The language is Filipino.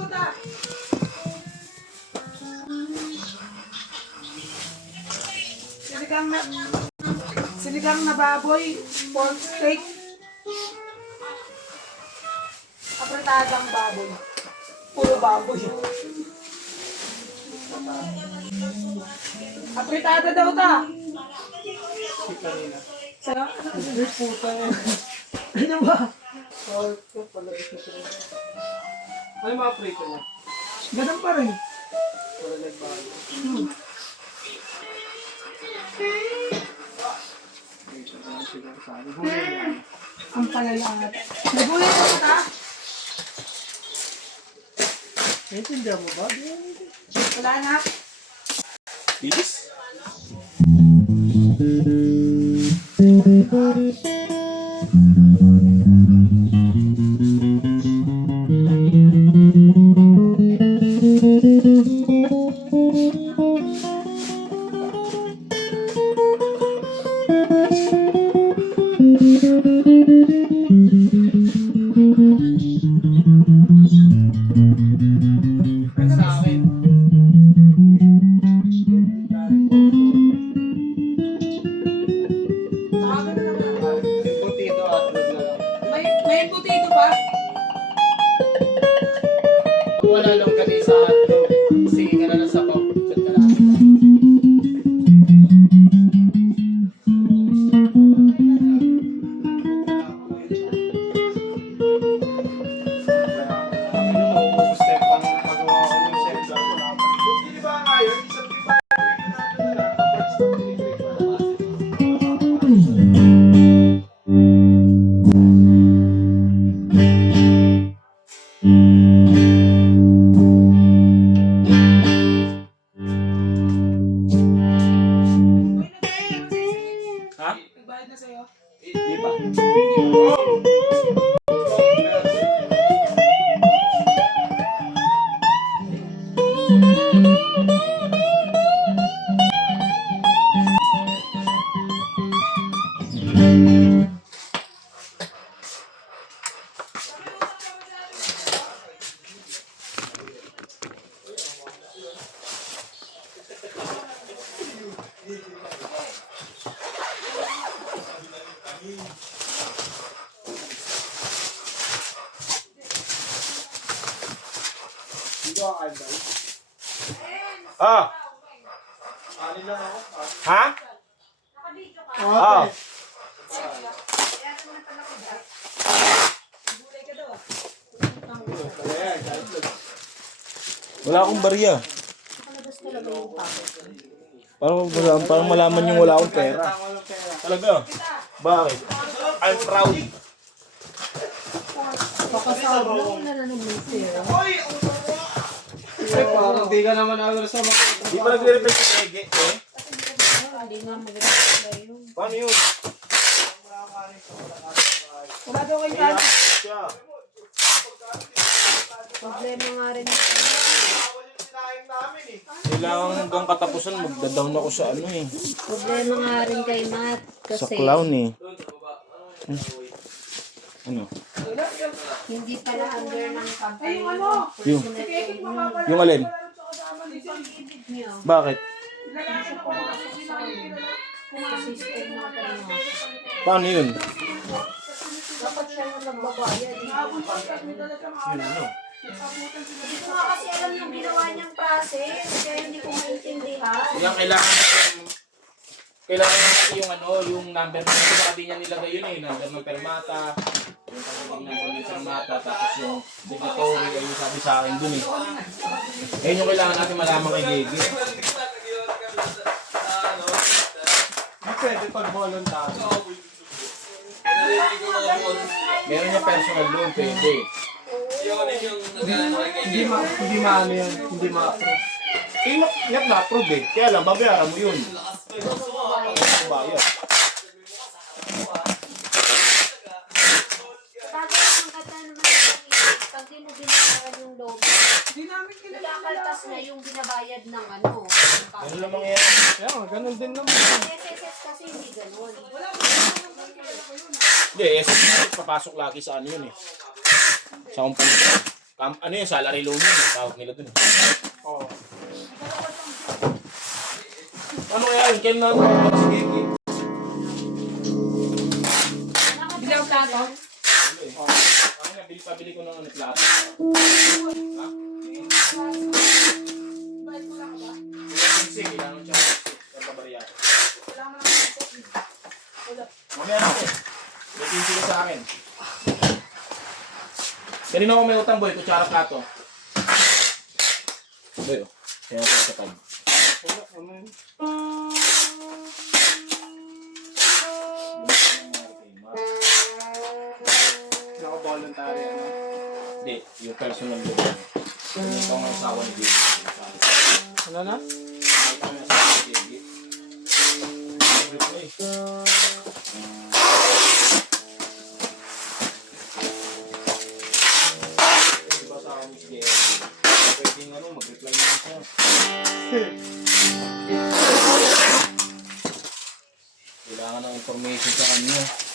Dauta. Sinigang na baboy, pork steak. Apretadang baboy. Puro baboy. Apretada daw ta. Sa'yo? Ay, puta yan. Ano ba? Ano mga prito niya? Ganun pa rin. Wala nagbago. Ang palalahat. Nagulay ko ta? Naintindihan mo ba? Wala na. Bilis? Sa akin. Saka na naman. Yung potato at na lang. May potato pa? Wala lang kami sa hotdog. Sige ka na lang sa pang. Ha? Nagbayad na sa'yo? Hindi pa. Dito ang albay. Ah! Alin lang ako. Ha? Ah. Wala akong barya. Parang malaman yung wala akong pera. Talaga? Bakit? I'm proud. Ay, parang di ka naman agad sa mga. Di pa nagre-refresh si Ege, eh? Paano yun? Wala daw kayo yan. Siya. Problema nga rin. Kailangan hanggang katapusan magda-down ako sa ano eh. Problema nga rin kay Matt. Sa Kasi clown eh. Ano? hindi pala under ng Ay, company. yung ano? Yung, Kekik mapapala. yung alin? Niyo. Bakit? Lalaki na po kasi sinakit Sa system ng trabaho. Paano yun? Dapat siya yung nagbabayad. Yun ano? Hindi ko nga kasi alam yung ginawa niyang process. Kaya hindi ko maintindihan. Kailangan natin yung ano, yung number na ito, baka di niya nilagay yun eh, number ng permata, yung number ng permata, tapos yung signatory, ay yung sabi sa akin dun eh. Ayun yung kailangan natin malaman kay Gege. Di pwede pag voluntary. Meron niya personal loan, pwede. Hindi maano yan. Hindi ma-approve. Yak na-approve eh, kaya lang, babayaran mo yun. Bayad. Bagay ang kata naman yung pag di mo binayaran yung loan, Hindi namin nakakaltas na yung binabayad ng ano. Ano lang mangyayari? Kaya nga, ganun din naman. SSS kasi hindi ganun. Hindi, SS papasok lagi sa ano yun eh. Sa kumpanya. Ano yung salary loan yun? Tawag nila dun. Oo. Ano kaya yun? Kaya na sige. Bilaw plato. Ano nga, pabili ko ng ano, plato. Ha? Sige, kailangan siya. Kapabariya. Mamaya natin. Retinsi ko sa akin. Kanina ako may utang, boy. Kutsara plato. Boy, oh. Kaya ako sa tag. Wala, ano yun? Naka-voluntary, ano? Hindi, yung personal loan. Ito ang asawa ni David. Ano na? Ito ang asawa ni David. Diba asawa ni David? Pwedeng ano, mag-reply naman siya. Kailangan ng information sa kanya.